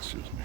Excuse me.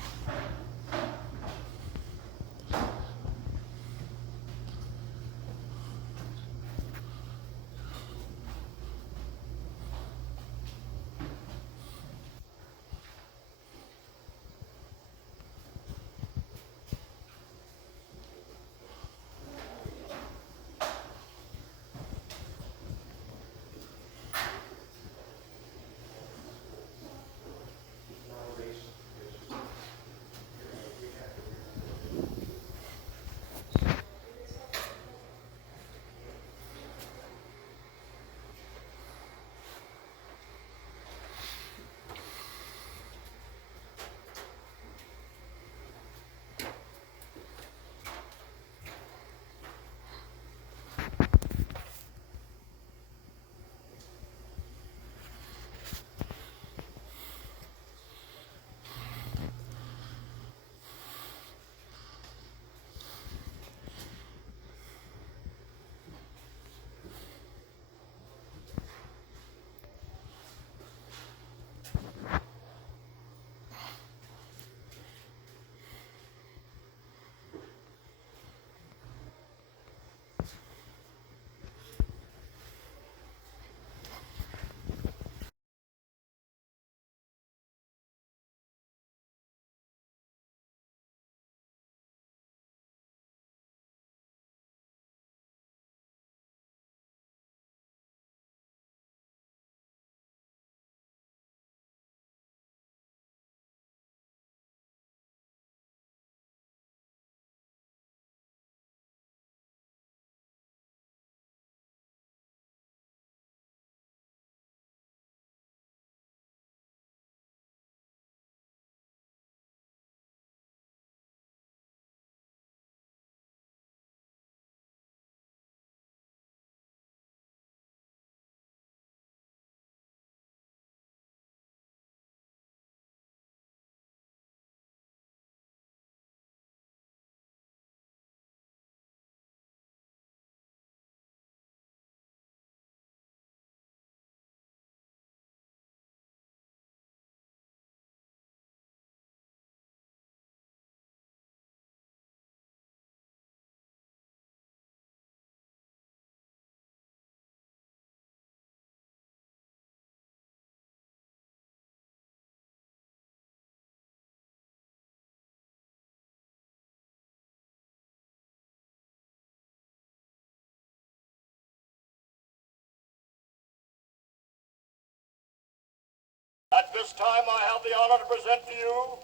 At this time, I have the honor to present to you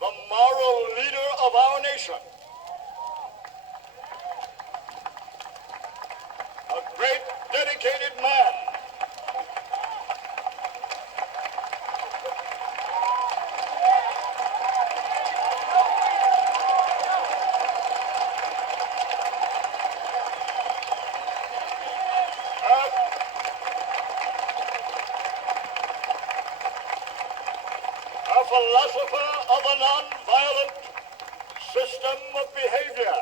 the moral leader of our nation, a great dedicated man, a philosopher of a non-violent system of behavior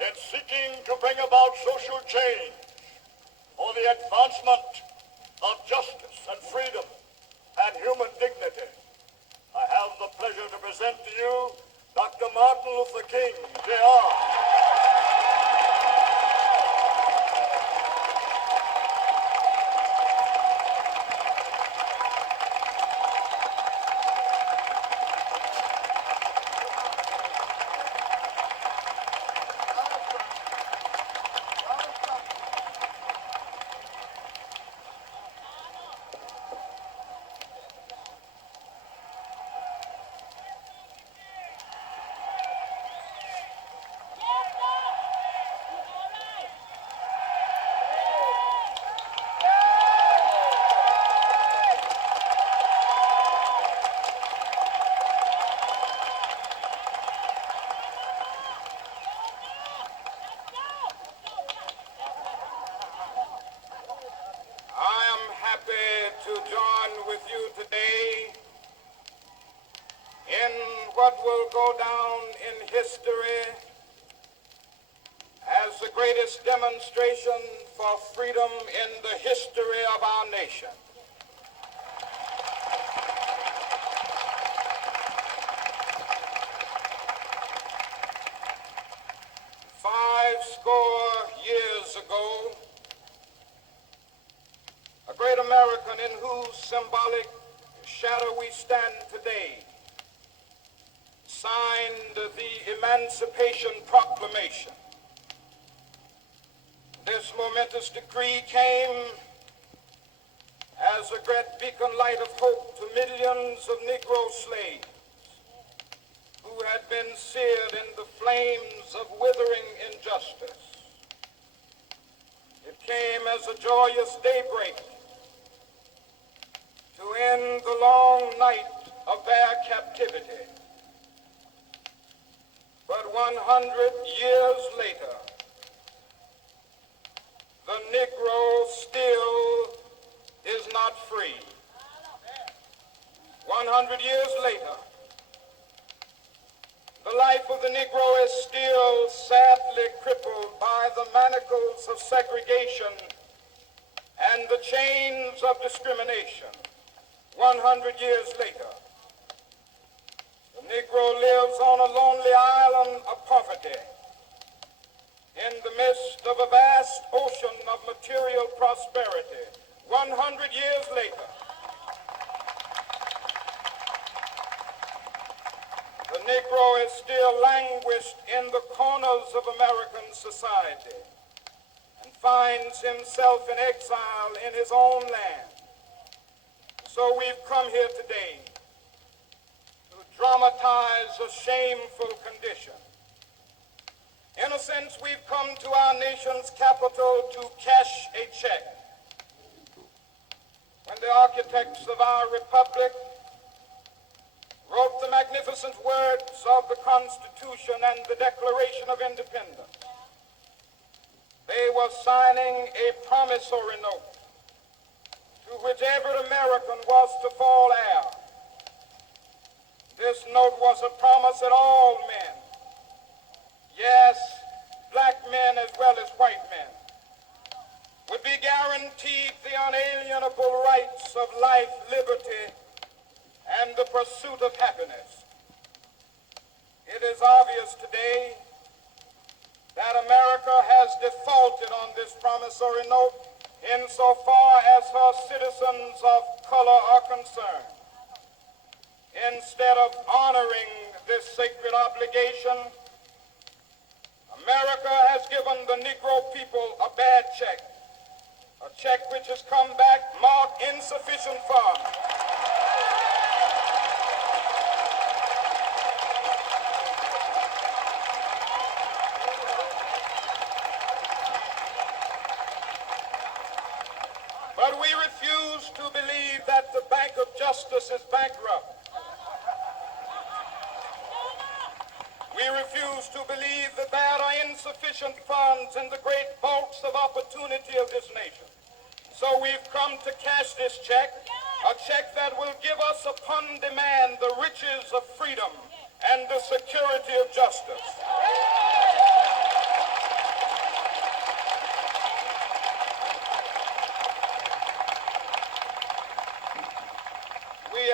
in seeking to bring about social change, for the advancement of justice and freedom and human dignity, I have the pleasure to present to you Dr. Martin Luther King, Jr. To join with you today in what will go down in history as the greatest demonstration for freedom in the history of our nation. Years ago, a great American in whose symbolic shadow we stand today signed the Emancipation Proclamation. This momentous decree came as a great beacon light of hope to millions of Negro slaves who had been seared in the flames of withering injustice. It came as a joyous daybreak to end the long night of their captivity. But 100 years later, the Negro still is not free. 100 years later, the life of the Negro is still sadly crippled by the manacles of segregation and the chains of discrimination. 100 years later, the Negro lives on a lonely island of poverty in the midst of a vast ocean of material prosperity. 100 years later, the Negro is still languished in the corners of American society and finds himself in exile in his own land. So we've come here today to dramatize a shameful condition. In a sense, we've come to our nation's capital to cash a check. When the architects of our republic wrote the magnificent words of the Constitution and the Declaration of Independence, they were signing a promissory note to which every American was to fall heir. This note was a promise that all men, yes, black men as well as white men, would be guaranteed the unalienable rights of life, liberty, and the pursuit of happiness. It is obvious today that America has defaulted on this promissory note insofar as her citizens of color are concerned. Instead of honoring this sacred obligation, America has given the Negro people a bad check, a check which has come back marked insufficient funds. But we refuse to believe that the Bank of Justice is bankrupt. We refuse to believe that there are insufficient funds in the great vaults of opportunity of this nation. So we've come to cash this check, a check that will give us upon demand the riches of freedom and the security of justice.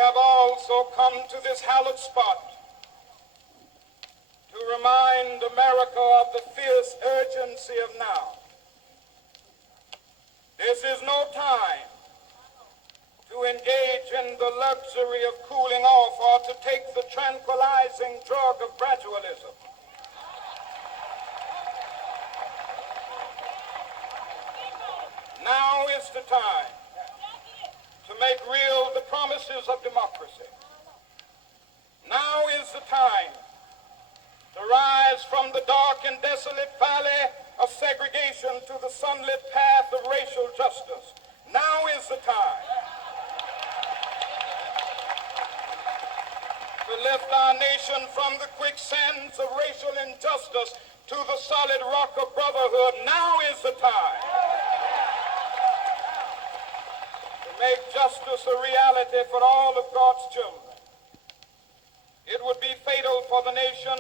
have also come to this hallowed spot to remind America of the fierce urgency of now. This is no time to engage in the luxury of cooling off or to take the tranquilizing drug of gradualism. Now is the time to make real the promises of democracy. Now is the time to rise from the dark and desolate valley of segregation to the sunlit path of racial justice. Now is the time to lift our nation from the quicksands of racial injustice to the solid rock of brotherhood. Now is the time to make justice a reality for all of God's children. It would be fatal for the nation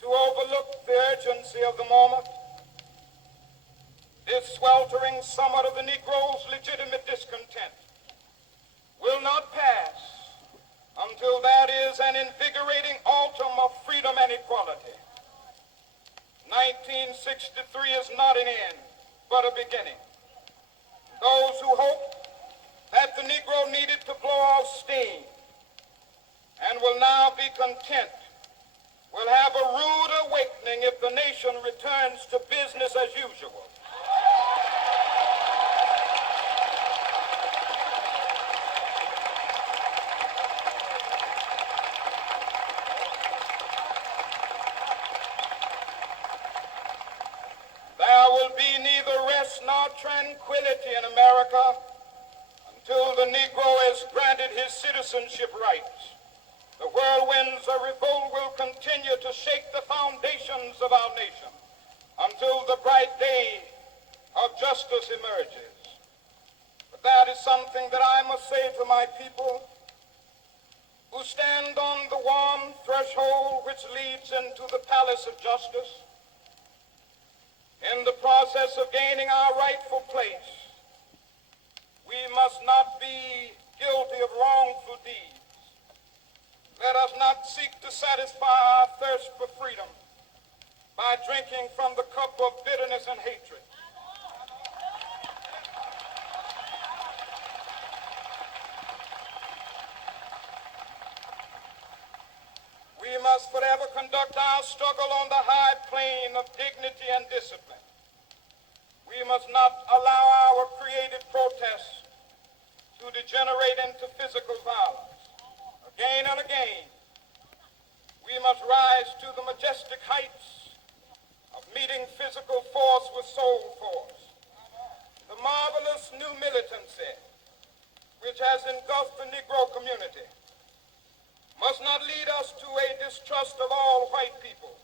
to overlook the urgency of the moment. This sweltering summit of the Negro's legitimate discontent will not pass until that is an invigorating autumn of freedom and equality. 1963 is not an end, but a beginning. Those who hope that the Negro needed to blow off steam and will now be content will have a rude awakening if the nation returns to business as usual. There will be neither rest nor tranquility in America until the Negro is granted his citizenship rights. The whirlwinds of revolt will continue to shake the foundations of our nation until the bright day of justice emerges. But that is something that I must say to my people who stand on the warm threshold which leads into the palace of justice. In the process of gaining our rightful place, we must not be guilty of wrongful deeds. Let us not seek to satisfy our thirst for freedom by drinking from the cup of bitterness and hatred. We must forever conduct our struggle on the high plane of dignity and discipline. We must not allow our creative protests to degenerate into physical violence. Again and again, we must rise to the majestic heights of meeting physical force with soul force. The marvelous new militancy which has engulfed the Negro community must not lead us to a distrust of all white people.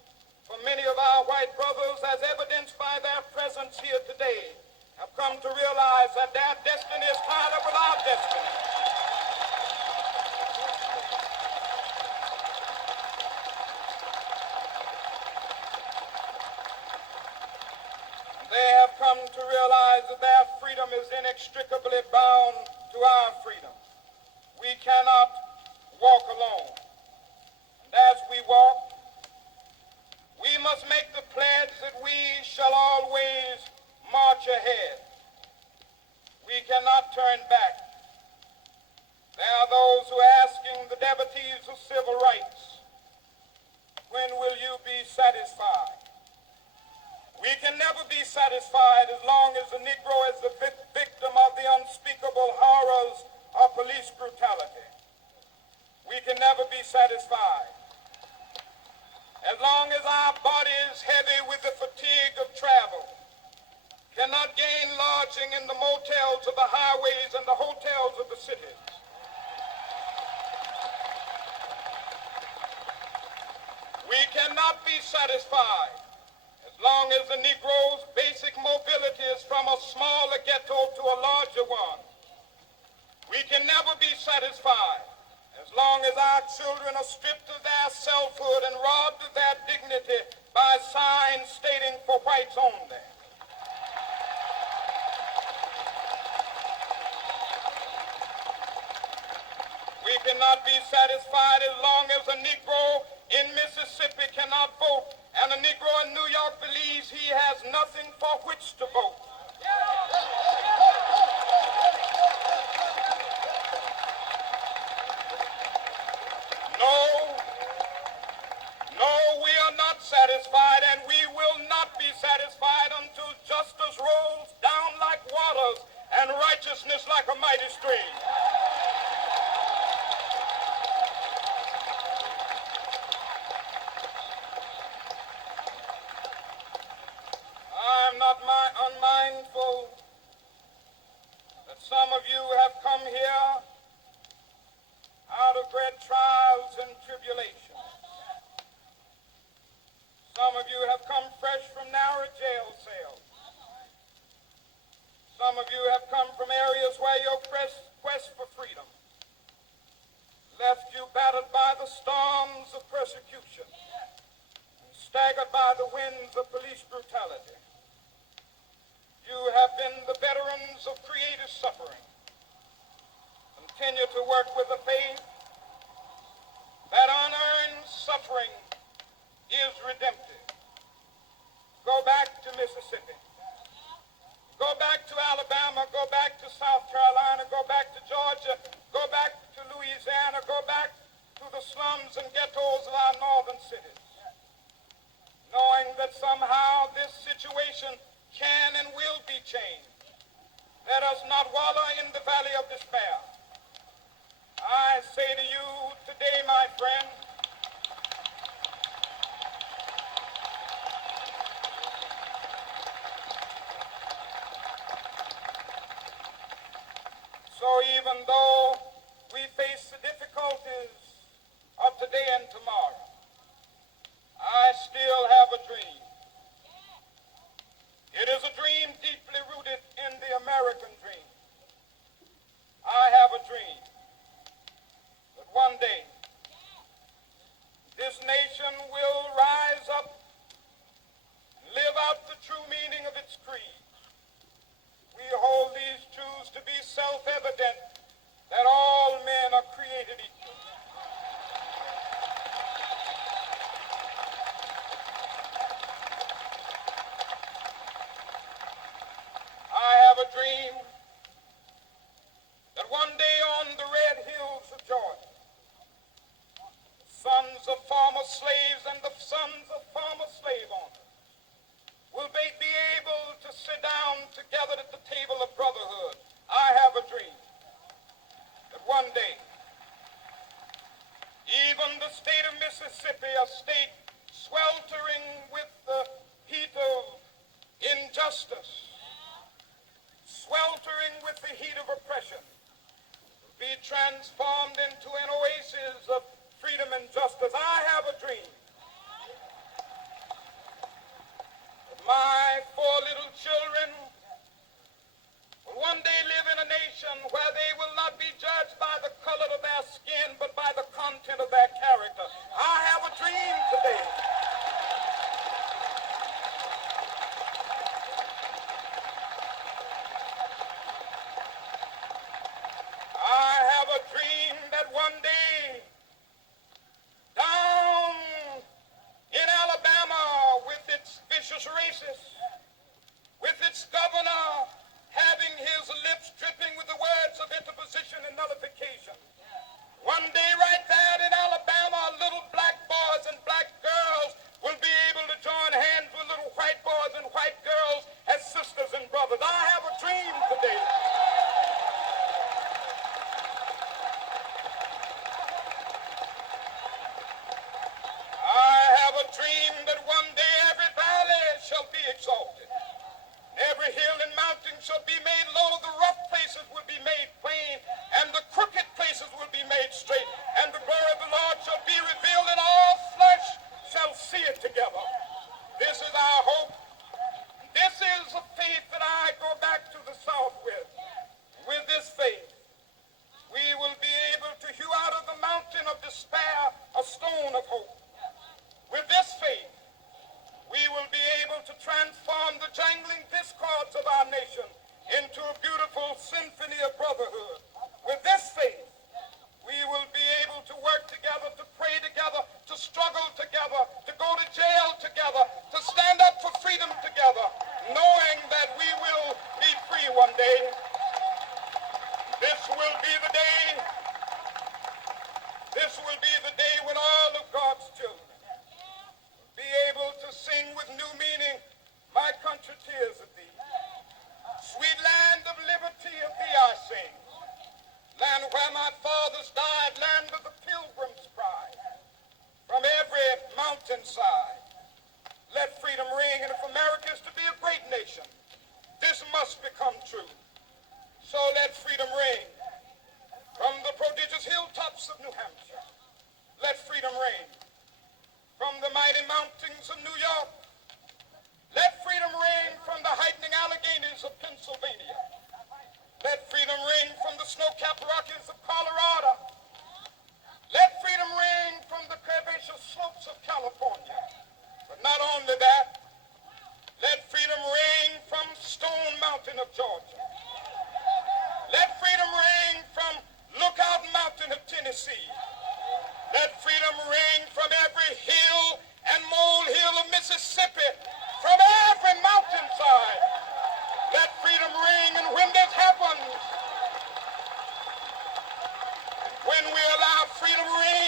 For many of our white brothers, as evidenced by their presence here today, have come to realize that their destiny is tied up with our destiny. They have come to realize that their freedom is inextricably bound to our freedom. We cannot walk alone. And as we walk, we must make the pledge that we shall always march ahead. We cannot turn back. There are those who are asking the devotees of civil rights, when will you be satisfied? We can never be satisfied as long as the Negro is the victim of the unspeakable horrors of police brutality. We can never be satisfied as long as our body is heavy with the fatigue of travel, cannot gain lodging in the motels of the highways and the hotels of the cities. We cannot be satisfied as long as the Negro's basic mobility is from a smaller ghetto to a larger one. We can never be satisfied as long as our children are stripped of their selfhood and robbed of their dignity by signs stating for whites only. cannot be satisfied as long as a Negro in Mississippi cannot vote and a Negro in New York believes he has nothing for which to vote. No, we are not satisfied, and we will not be satisfied until justice rolls down like waters and righteousness like a mighty stream. I'm not unmindful that some of you have come here out of great trials and tribulations. Some of you have come fresh from narrow jail cells. Some of you have come from areas where your quest for freedom left you battered by the storms of persecution, staggered by the winds of police brutality. You have been the veterans of creative suffering. Continue to work with the faith that unearned suffering is redemptive. Go back to Mississippi. Go back to Alabama. Go back to South Carolina. Go back to Georgia. Go back to Louisiana. Go back to the slums and ghettos of our northern cities. Knowing that somehow this situation can and will be changed. Let us not wallow in the valley of despair. I say to you today, my friend, so even though we face the difficulties of today and tomorrow, I still have a dream. It is a dream deeply rooted in the American dream. I have a dream that one day this nation will rise up and live out the true meaning of its creed. We hold these truths to be self-evident, that all men are created equal. I have a dream that one day on the red hills of Georgia, sons of former slaves and the sons of former slave owners will be able to sit down together at the table of brotherhood. I have a dream that one day, even the state of Mississippi, a state sweltering with the heat of injustice, sweltering with the heat of oppression, will be transformed into an oasis of freedom and justice. I have a dream. My four little children will one day live in a nation where they will not be judged by the color of their skin, but by the content of their character. I have a dream today. I have a dream that one day, down in Alabama, with its vicious racists, with its governor having his lips dripping with the words of interposition and nullification, one day right there in Alabama, little black boys and black girls will be able to join hands with little white boys and white girls as sisters and brothers. I have a dream today. I have a dream that one day every valley shall be exalted. Every hill and mountain shall be made low. The rough places will be made plain, and the crooked places will be made straight. And the glory of the Lord shall be revealed, and all flesh shall see it together. This is our hope. This is a faith that I go back to the South with. With this faith, we will be able to hew out of the mountain of despair a stone of hope. With this faith, we will be able to transform the jangling discords of our nation into a Mountain of Georgia. Let freedom ring from Lookout Mountain of Tennessee. Let freedom ring from every hill and molehill of Mississippi, from every mountainside. Let freedom ring, and when this happens, when we allow freedom ring